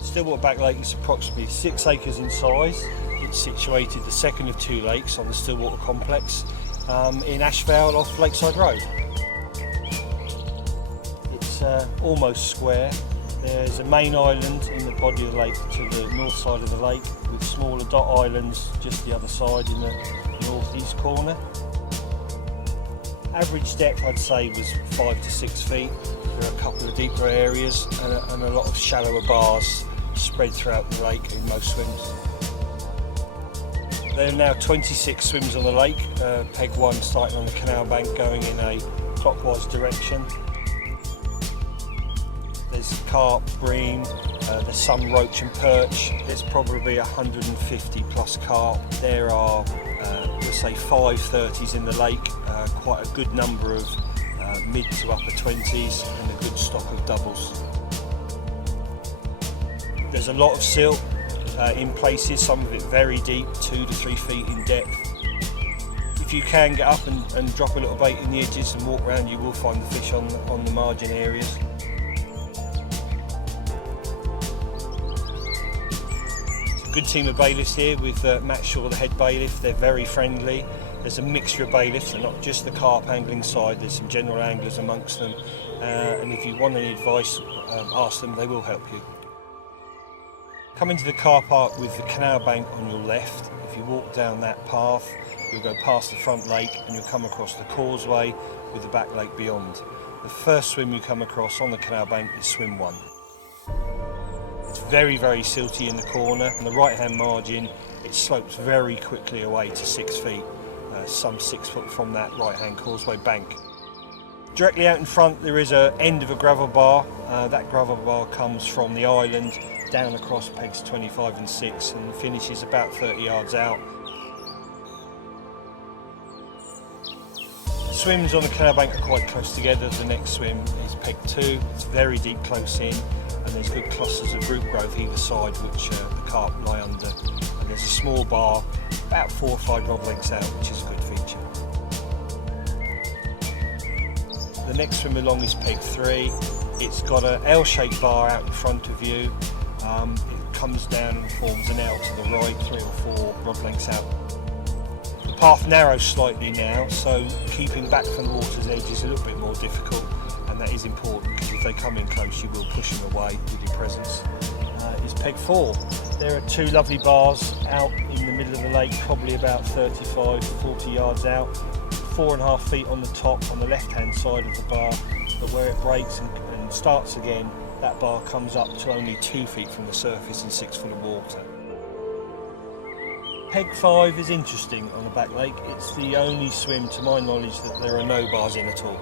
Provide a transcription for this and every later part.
Stillwater Back Lake is approximately 6 acres in size. It's situated the second of 2 lakes on the Stillwater complex in Ashvale off Lakeside Road. It's almost square. There's a main island in the body of the lake to the north side of the lake with smaller dot islands just the other side in the northeast corner. Average depth I'd say was 5 to 6 feet. There are a couple of deeper areas and a lot of shallower bars spread throughout the lake in most swims. There are now 26 swims on the lake, peg 1 starting on the canal bank going in a clockwise direction. There's carp, bream, there's some roach and perch. There's probably 150 plus carp. There are, let's say 5 30s in the lake, quite a good number of mid to upper 20s and a good stock of doubles. There's a lot of silt in places, some of it very deep, 2 to 3 feet in depth. If you can get up and drop a little bait in the edges and walk around, you will find the fish on the margin areas. It's a good team of bailiffs here with Matt Shaw, the head bailiff. They're very friendly. There's a mixture of bailiffs, and not just the carp angling side, there's some general anglers amongst them. And if you want any advice, ask them, they will help you. Come into the car park with the canal bank on your left. If you walk down that path, you'll go past the front lake and you'll come across the causeway with the back lake beyond. The first swim you come across on the canal bank is swim 1. It's very, very silty in the corner. On the right-hand margin, it slopes very quickly away to 6 feet, some 6 foot from that right-hand causeway bank. Directly out in front, there is an end of a gravel bar. That gravel bar comes from the island down across pegs 25 and 6 and finishes about 30 yards out. Swims on the canal bank are quite close together. The next swim is peg 2. It's very deep close in and there's good clusters of root growth either side which the carp lie under. And there's a small bar about 4 or 5 rod lengths out, which is a good feature. The next swim along is peg 3. It's got an L-shaped bar out in front of you. It comes down and forms an L to the right, 3 or 4 rod lengths out. The path narrows slightly now, so keeping back from the water's edge is a little bit more difficult, and that is important because if they come in close you will push them away with your presence. Is peg 4. There are 2 lovely bars out in the middle of the lake, probably about 35 to 40 yards out. 4.5 feet on the top on the left hand side of the bar, but where it breaks and starts again, that bar comes up to only 2 feet from the surface and 6 foot of water. Peg 5 is interesting on the back lake. It's the only swim, to my knowledge, that there are no bars in at all.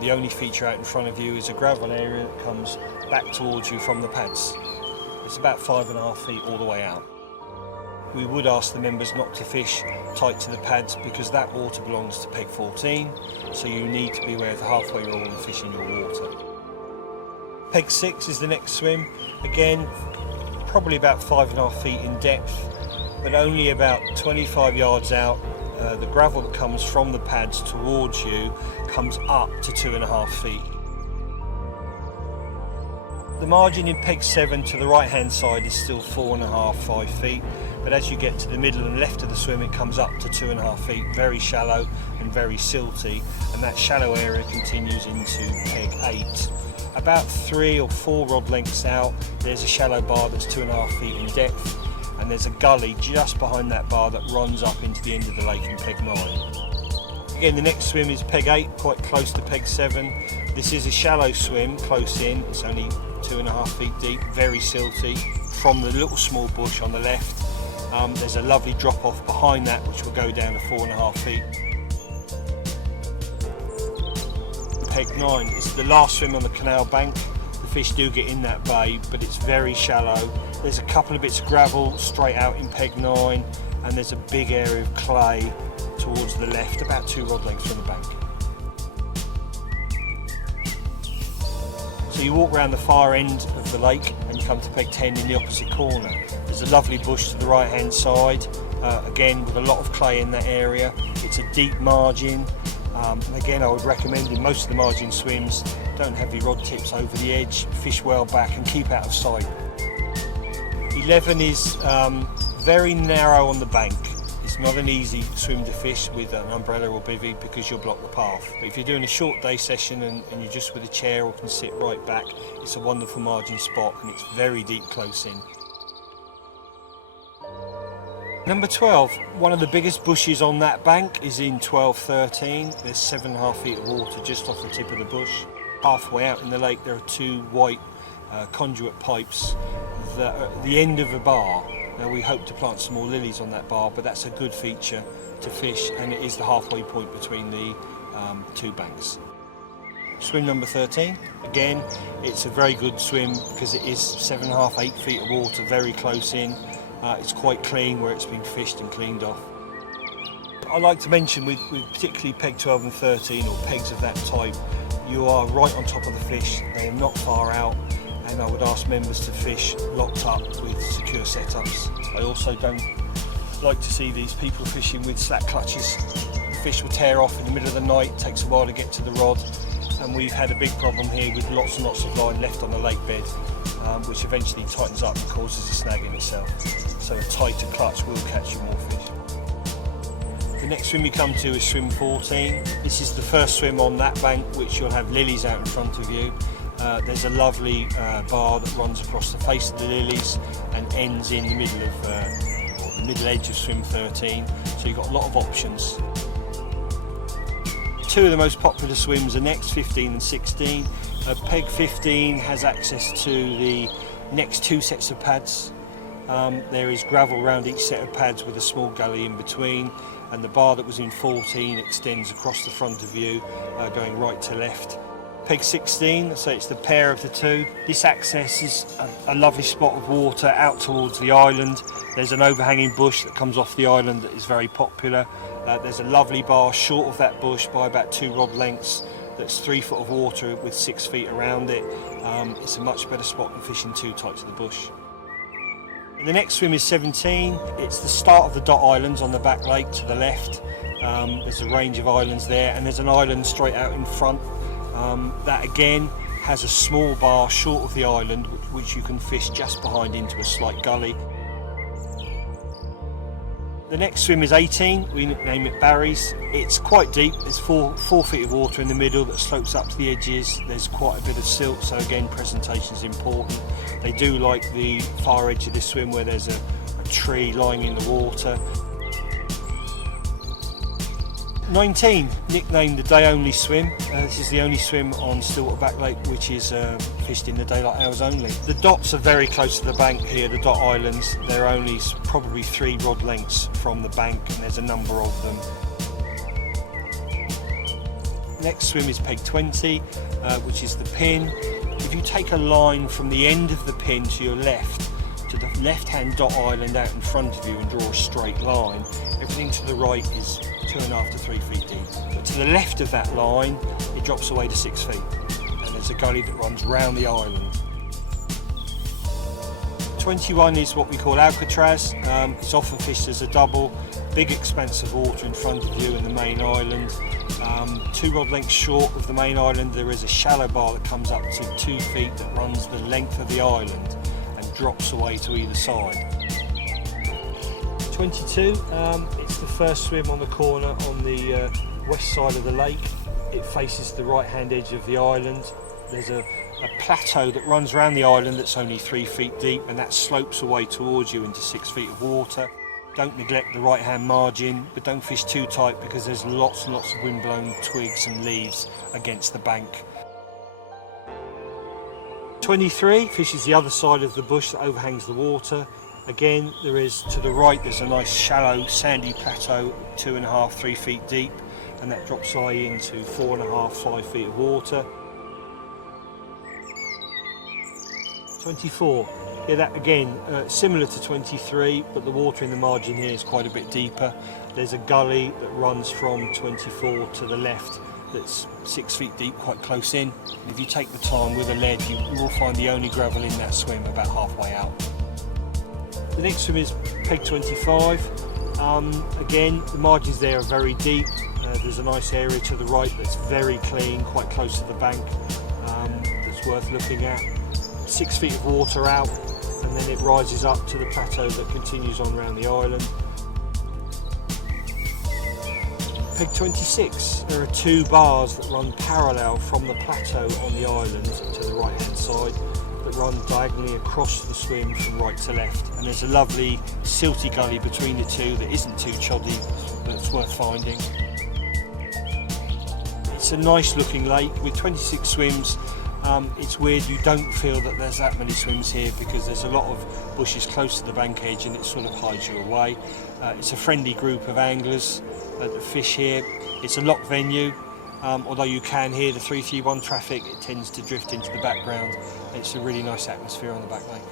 The only feature out in front of you is a gravel area that comes back towards you from the pads. It's about 5.5 feet all the way out. We would ask the members not to fish tight to the pads because that water belongs to peg 14, so you need to be aware of the halfway rule and fish in your water. Peg 6 is the next swim. Again, probably about 5.5 feet in depth, but only about 25 yards out. The gravel that comes from the pads towards you comes up to 2.5 feet. The margin in peg 7 to the right hand side is still 4.5, 5 feet, but as you get to the middle and left of the swim it comes up to 2.5 feet, very shallow and very silty, and that shallow area continues into peg 8. About 3 or 4 rod lengths out there's a shallow bar that's 2.5 feet in depth, and there's a gully just behind that bar that runs up into the end of the lake in peg 9. Again, the next swim is peg 8, quite close to peg 7. This is a shallow swim, close in, it's only 2.5 feet deep, very silty. From the little small bush on the left, there's a lovely drop off behind that which will go down to 4.5 feet. Peg 9, it's the last swim on the canal bank. The fish do get in that bay, but it's very shallow. There's a couple of bits of gravel straight out in peg 9, and there's a big area of clay towards the left, about 2 rod lengths from the bank. So you walk around the far end of the lake and you come to peg 10 in the opposite corner. There's a lovely bush to the right hand side, again with a lot of clay in that area. It's a deep margin. Again, I would recommend in most of the margin swims, don't have your rod tips over the edge, fish well back and keep out of sight. 11 is very narrow on the bank. It's not an easy swim to fish with an umbrella or bivvy because you'll block the path. But if you're doing a short day session and you're just with a chair or can sit right back, it's a wonderful margin spot and it's very deep close in. Number 12, one of the biggest bushes on that bank is in 12-13. There's 7.5 feet of water just off the tip of the bush. Halfway out in the lake there are 2 white conduit pipes that are at the end of a bar. Now we hope to plant some more lilies on that bar, but that's a good feature to fish and it is the halfway point between the 2 banks. Swim number 13, again it's a very good swim because it is 7.5, 8 feet of water, very close in. It's quite clean where it's been fished and cleaned off. I'd like to mention with particularly peg 12 and 13 or pegs of that type, you are right on top of the fish, they are not far out, and I would ask members to fish locked up with secure setups. I also don't like to see these people fishing with slack clutches. The fish will tear off in the middle of the night, it takes a while to get to the rod, and we've had a big problem here with lots and lots of line left on the lake bed, which eventually tightens up and causes a snag in itself. So a tighter clutch will catch you more fish. The next swim you come to is swim 14. This is the first swim on that bank, which you'll have lilies out in front of you. There's a lovely bar that runs across the face of the lilies and ends in the middle of the middle edge of swim 13. So you've got a lot of options. 2 of the most popular swims are next, 15 and 16. Peg 15 has access to the next 2 sets of pads. There is gravel around each set of pads with a small gully in between, and the bar that was in 14 extends across the front of you, going right to left. Peg 16, so it's the pair of the 2. This accesses a lovely spot of water out towards the island. There's an overhanging bush that comes off the island that is very popular. There's a lovely bar short of that bush by about 2 rod lengths that's 3 foot of water with 6 feet around it. It's a much better spot than fishing too tight to the bush. The next swim is 17. It's the start of the dot islands on the back lake to the left. There's a range of islands there and there's an island straight out in front. That again has a small bar short of the island which you can fish just behind into a slight gully. The next swim is 18, we name it Barry's. It's quite deep, there's 4 feet of water in the middle that slopes up to the edges. There's quite a bit of silt, so again presentation is important. They do like the far edge of this swim where there's a tree lying in the water. 19, nicknamed the day only swim. This is the only swim on Stillwater Back Lake which is fished in the daylight hours only. The dots are very close to the bank here, the dot islands. They're only probably 3 rod lengths from the bank and there's a number of them. Next swim is peg 20, which is the pin. If you take a line from the end of the pin to your left, to the left-hand dot island out in front of you and draw a straight line, everything to the right is 2.5 to 3 feet deep. But to the left of that line, it drops away to 6 feet. And there's a gully that runs round the island. 21 is what we call Alcatraz. It's often fished as a double. Big expanse of water in front of you in the main island. 2 rod lengths short of the main island, there is a shallow bar that comes up to 2 feet that runs the length of the island and drops away to either side. 22, it's the first swim on the corner on the west side of the lake. It faces the right hand edge of the island. There's a plateau that runs around the island that's only 3 feet deep and that slopes away towards you into 6 feet of water. Don't neglect the right hand margin, but don't fish too tight because there's lots and lots of windblown twigs and leaves against the bank. 23 fishes the other side of the bush that overhangs the water. Again, there is to the right, there's a nice shallow sandy plateau, 2.5, 3 feet deep, and that drops away into 4.5, 5 feet of water. 24. Yeah, that again, similar to 23, but the water in the margin here is quite a bit deeper. There's a gully that runs from 24 to the left that's 6 feet deep, quite close in. If you take the time with a lead, you will find the only gravel in that swim about halfway out. The next swim is peg 25. Again, the margins there are very deep. There's a nice area to the right that's very clean, quite close to the bank, that's worth looking at. 6 feet of water out, and then it rises up to the plateau that continues on around the island. Peg 26, there are 2 bars that run parallel from the plateau on the island to the right hand side, that run diagonally across the swim from right to left, and there's a lovely silty gully between the two that isn't too choddy, but it's worth finding. It's a nice looking lake with 26 swims. It's weird, you don't feel that there's that many swims here because there's a lot of bushes close to the bank edge and it sort of hides you away. It's a friendly group of anglers that fish here. It's a locked venue, although you can hear the 331 traffic, it tends to drift into the background. It's a really nice atmosphere on the Back Lake.